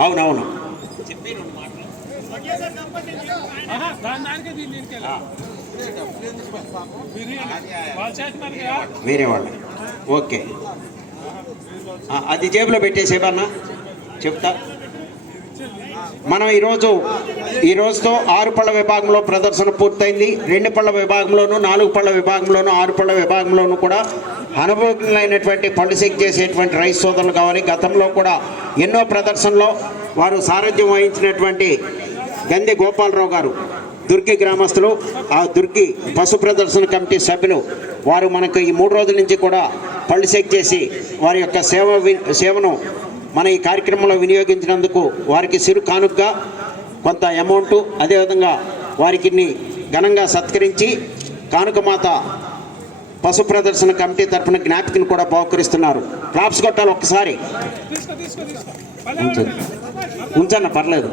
అవునవును. వేరే వాళ్ళు ఓకే. అది జేబులో పెట్టేసేవన్నా చెప్తా. మనం ఈరోజు ఈ రోజుతో ఆరు పళ్ళ విభాగంలో ప్రదర్శన పూర్తయింది. రెండు పళ్ళ విభాగంలోను నాలుగు పళ్ళ విభాగంలోను ఆరు పళ్ళ విభాగంలోను కూడా అనుభవజ్ఞులైనటువంటి పళ్ళు చెక్ చేసేటువంటి రైస్ సోదరులు కావాలి. గతంలో కూడా ఎన్నో ప్రదర్శనలో వారు సారథ్యం వహించినటువంటి గంది గోపాలరావు గారు దుర్గి గ్రామస్తులు ఆ దుర్గి పశు ప్రదర్శన కమిటీ సభ్యులు వారు మనకు ఈ మూడు రోజుల నుంచి కూడా పళ్ళు చెక్ చేసి వారి యొక్క సేవ సేవను మన ఈ కార్యక్రమంలో వినియోగించినందుకు వారికి సిరు కానుకగా కొంత అమౌంట్ అదేవిధంగా వారికి ఘనంగా సత్కరించి కానుకమాత పశు ప్రదర్శన కమిటీ తరఫున జ్ఞాపికను కూడా బహుకరిస్తున్నారు. క్లాప్స్ కొట్టాలి ఒక్కసారి. ఉంచండి పర్లేదు.